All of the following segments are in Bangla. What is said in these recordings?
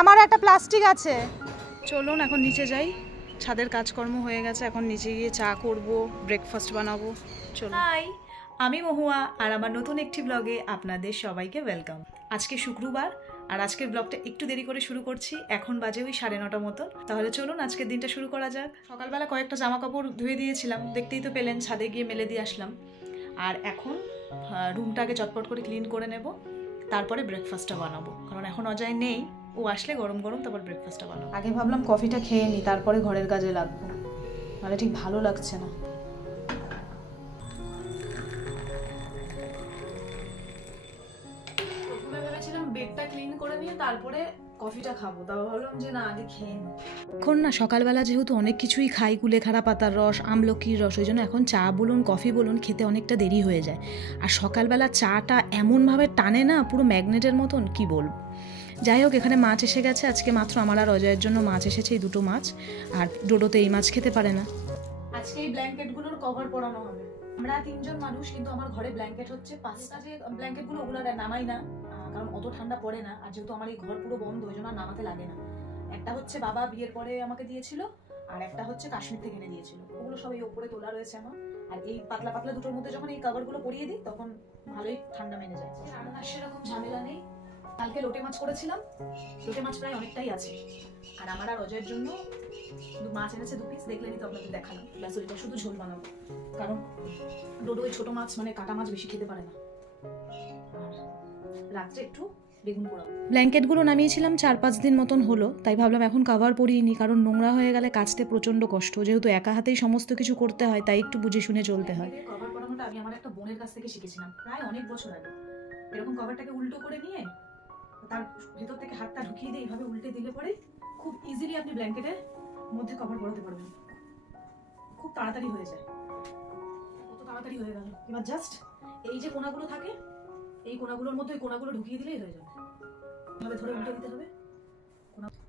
আমার একটা প্লাস্টিক আছে। চলুন এখন নিচে যাই, ছাদের কাজকর্ম হয়ে গেছে, এখন নিচে গিয়ে চা করব, ব্রেকফাস্ট বানাবো। চলুন। হাই, আমি মহুয়া আর আমার নতুন একটি ব্লগে আপনাদের সবাইকে ওয়েলকাম। আজকে শুক্রবার আর আজকের ব্লগটা একটু দেরি করে শুরু করছি, এখন বাজে ওই 9:30 মতো। তাহলে চলুন আজকের দিনটা শুরু করা যাক। সকালবেলা কয়েকটা জামা কাপড় ধুয়ে দিয়েছিলাম, দেখতেই তো পেলেন, ছাদে গিয়ে মেলে দিয়ে আসলাম। আর এখন রুমটাকে চটপট করে ক্লিন করে নেব, তারপরে ব্রেকফাস্টটা বানাবো, কারণ এখন অজয় নেই, ও আসলে গরম গরম তারপর ব্রেকফাস্টটা বানাবো। আগে ভাবলাম কফিটা খেয়ে নিই, তারপরে ঘরের কাজে লাগবো, মানে ঠিক ভালো লাগছে না। প্রথমে ভেবেছিলাম বেডটা ক্লিন করে নিয়ে তারপরে কফিটা খাবো, তাও ভাবলাম যে না, আগে খেয়ে নিই। এখন না সকালবেলা যেহেতু অনেক কিছুই খাই, কুলেখাড়া পাতার রস, আমলকির রস, ওই জন্য এখন চা বলুন কফি বলুন খেতে অনেকটা দেরি হয়ে যায়। আর সকালবেলা চাটা এমনভাবে টানে না, পুরো ম্যাগনেটের মতন, কি বলবো। যাই হোক, এখানে মাছ এসে গেছে আজকে, মাত্র আমার আর অজয়ের জন্য মাছ এসেছে, এই দুটো মাছ। আর ডোডো তো এই মাছ খেতে পারে না। আজকে এই ব্ল্যাঙ্কেটগুলোর কভার পরানো হবে। আমরা 3জন মানুষ, কিন্তু আমার ঘরে ব্ল্যাঙ্কেট হচ্ছে 5টা। যে ব্ল্যাঙ্কেটগুলো ওগুলো নামাই না, কারণ অত ঠান্ডা পড়ে না, আর যেহেতু আমার এই ঘর পুরো বন্ধ, ওই জন্য নামাতে লাগে না। একটা হচ্ছে বাবা বিয়ের পরে আমাকে দিয়েছিল, আর একটা হচ্ছে কাশ্মীর থেকে এনে দিয়েছিল, ওগুলো সব এই ওপরে তোলা রয়েছে আমার। আর এই পাতলা পাতলা দুটোর মধ্যে যখন এই কভারগুলো পরিয়ে দিই তখন ভালোই ঠান্ডা মেনে যায়। রান্নার সেরকম ঝামেলা নেই। কালকে লোটে মাছ করেছিলাম, লোটে মাছ প্রায় অনেকটাই আছে। আর আমার আর অজয়ের জন্য মাছ এনেছে 2 পিস, দেখলেনি তো, আপনাদের দেখালাম। ব্যাস ওইটা শুধু ঝোল বানাবো, কারণ ডোডো ওই ছোট মাছ মানে কাটা মাছ বেশি খেতে পারে না। আর রাত্রে একটু বেগুন পোড়াবো। ব্ল্যাঙ্কেটগুলো নামিয়েছিলাম 4-5 দিন মতন হলো, তাই ভাবলাম এখন কভার পরিয়ে নিই, কারণ নোংরা হয়ে গেলে কাচতে প্রচণ্ড কষ্ট। যেহেতু একা হাতেই সমস্ত কিছু করতে হয়, তাই একটু বুঝে শুনে চলতে হয়। কভার পরানোটা আমি আমার একটা বোনের কাছ থেকে শিখেছিলাম প্রায় অনেক বছর আগে। এরকম কভারটাকে উল্টো করে নিয়ে তার ভেতর থেকে হাতটা ঢুকিয়ে দিয়ে এইভাবে উল্টে দিলে পরে খুব ইজিলি আপনি ব্ল্যাঙ্কেটের মধ্যে কভার পরাতে পারবেন, খুব তাড়াতাড়ি হয়ে যায়। কত তাড়াতাড়ি হয়ে গেল। এবার জাস্ট এই যে কোনাগুলো থাকে, এই কোনাগুলোর মধ্যে ওই কোনাগুলো ঢুকিয়ে দিলেই হয়ে যাবে। এভাবে ধরে উল্টে দিতে হবে।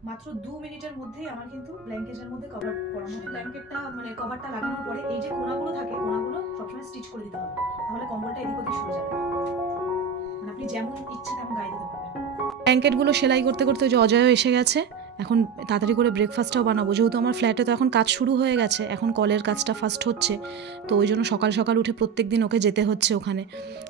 মাত্র 2 মিনিটের মধ্যেই আমার কিন্তু ব্ল্যাঙ্কেটের মধ্যে কভার পরানো। ব্ল্যাঙ্কেটটা মানে কভারটা লাগানোর পরে এই যে কোনাগুলো থাকে, কোনাগুলো সবসময় স্টিচ করে দিতে হবে, তাহলে কম্বলটা এদিক ওদিক সরে যাবে, মানে আপনি যেমন ইচ্ছে তেমন গায়ে দিতে পারবেন। ব্ল্যাঙ্কেটগুলো সেলাই করতে করতে ওই যে অজয়ও এসে গেছে, এখন তাড়াতাড়ি করে ব্রেকফাস্টটাও বানাবো। যেহেতু আমার ফ্ল্যাটে তো এখন কাজ শুরু হয়ে গেছে, এখন কলের কাজটা ফার্স্ট হচ্ছে, তো ওই জন্য সকাল সকাল উঠে প্রত্যেক দিন ওকে যেতে হচ্ছে ওখানে।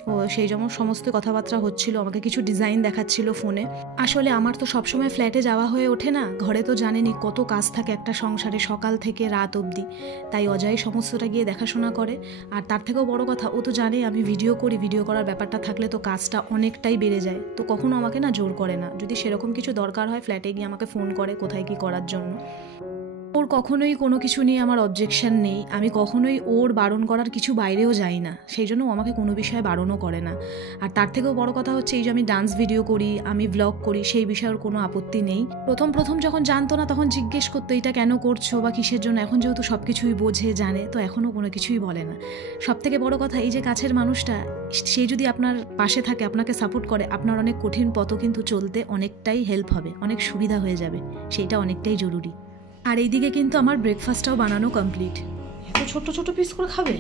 ও সেই জন্য সমস্ত কথাবার্তা হচ্ছিল, আমাকে কিছু ডিজাইন দেখাচ্ছিল ফোনে। আসলে আমার তো সবসময় ফ্ল্যাটে যাওয়া হয়ে ওঠে না, ঘরে তো জানেনই কত কাজ থাকে একটা সংসারে, সকাল থেকে রাত অবধি। তাই অজয় সমস্তটা গিয়ে দেখাশোনা করে। আর তার থেকেও বড় কথা, ও তো জানে আমি ভিডিও করি, ভিডিও করার ব্যাপারটা থাকলে তো কাজটা অনেকটাই বেড়ে যায়, তো কখনো আমাকে না জোর করে না। যদি সেরকম কিছু দরকার হয় ফ্ল্যাটে গিয়ে আমাকে ফোন করে কোথায় কি করার জন্য। ওর কখনোই কোনো কিছু নিয়ে আমার অবজেকশন নেই, আমি কখনোই ওর বারণ করার কিছু বাইরেও যাই না, সেই জন্য ও আমাকে কোনো বিষয়ে বারণও করে না। আর তার থেকেও বড় কথা হচ্ছে, এই যে আমি ডান্স ভিডিও করি, আমি ব্লগ করি, সেই বিষয়ে ওর কোনো আপত্তি নেই। প্রথম যখন জানতো না তখন জিজ্ঞেস করতো এটা কেন করছো বা কিসের জন্য। এখন যেহেতু সব কিছুই বোঝে জানে, তো এখনও কোনো কিছুই বলে না। সব থেকে বড় কথা, এই যে কাছের মানুষটা, সে যদি আপনার পাশে থাকে, আপনাকে সাপোর্ট করে, আপনার অনেক কঠিন পথও কিন্তু চলতে অনেকটাই হেল্প হবে, অনেক সুবিধা হয়ে যাবে, সেইটা অনেকটাই জরুরি। আর এইদিকে কিন্তু আমার ব্রেকফাস্টটাও বানানো কমপ্লিট। এত ছোট ছোট পিস করে খাবে?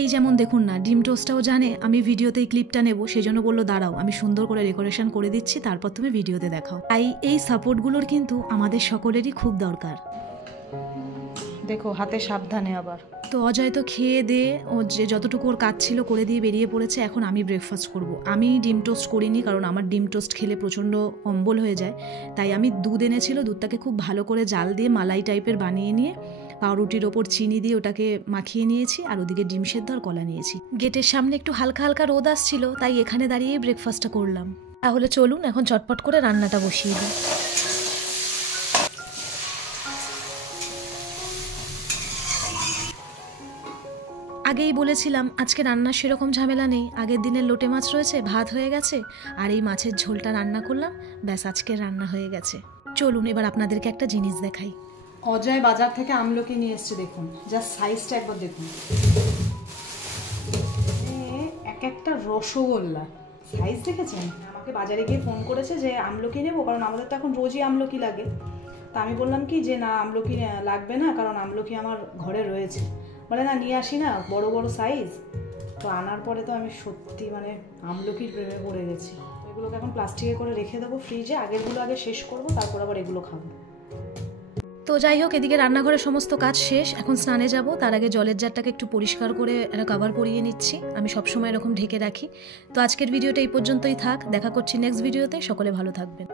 এই যেমন দেখুন না, ডিম টোস্টটাও জানে আমি ভিডিওতে এই ক্লিপটা নেব, সেই জন্য বললো দাঁড়াও আমি সুন্দর করে ডেকোরেশন করে দিচ্ছি, তারপর তুমি ভিডিওতে দেখাও। তাই এই সাপোর্টগুলোর কিন্তু আমাদের সকলেরই খুব দরকার। দেখো হাতে সাবধানে আবার। তো অজয় তো খেয়ে দিয়ে ও যে যতটুকু ওর কাজ ছিল করে দিয়ে বেরিয়ে পড়েছে। এখন আমি ব্রেকফাস্ট করব। আমি ডিম টোস্ট করিনি, কারণ আমার ডিম টোস্ট খেলে প্রচণ্ড অম্বল হয়ে যায়। তাই আমি দুধ এনেছিল, দুধটাকে খুব ভালো করে জাল দিয়ে মালাই টাইপের বানিয়ে নিয়ে পাউরুটির ওপর চিনি দিয়ে ওটাকে মাখিয়ে নিয়েছি, আর ওদিকে ডিম সেদ্ধ আর কলা নিয়েছি। গেটের সামনে একটু হালকা হালকা রোদ আসছিল, তাই এখানে দাঁড়িয়েই ব্রেকফাস্টটা করলাম। তাহলে চলুন এখন চটপট করে রান্নাটা বসিয়ে দিই। আগেই বলেছিলাম আজকে রান্নার সেরকম ঝামেলা নেই, আগের দিনের লোটে মাছ রয়েছে, ভাত হয়ে গেছে, আর এই মাছের ঝোলটা রান্না করলাম, ব্যাস আজকে রান্না হয়ে গেছে। চলুন এবার আপনাদেরকে একটা জিনিস দেখাই। অজয় বাজার থেকে আমলকি নিয়ে এসছে, দেখুন জাস্ট সাইজটা একবার দেখুন, এক একটা রসগোল্লা সাইজ দেখেছেন। আমাকে বাজারে গিয়ে ফোন করেছে যে আমলকি নেবো, কারণ আমাদের তো এখন রোজই আমলকি লাগে। তা আমি বললাম কি যে না, আমলকি লাগবে না, কারণ আমলকি আমার ঘরে রয়েছে। বলে না নিয়ে আসি না, বড় বড় সাইজ। তো আনার পরে তো আমি সত্যি মানে আমলকির প্রেমে পড়ে গেছি। এগুলোকে এখন প্লাস্টিকে করে রেখে দেবো ফ্রিজে, আগেরগুলো আগে শেষ করব, তারপর আবার এগুলো খাবো। তো যাই হোক, এদিকে রান্নাঘরের সমস্ত কাজ শেষ, এখন স্নানে যাব। তার আগে জলের জারটাকে একটু পরিষ্কার করে একটা কভার পরিয়ে নিচ্ছি। আমি সবসময় এরকম ঢেকে রাখি। তো আজকের ভিডিওটা এই পর্যন্তই থাক, দেখা করছি নেক্সট ভিডিওতে। সকলে ভালো থাকবেন।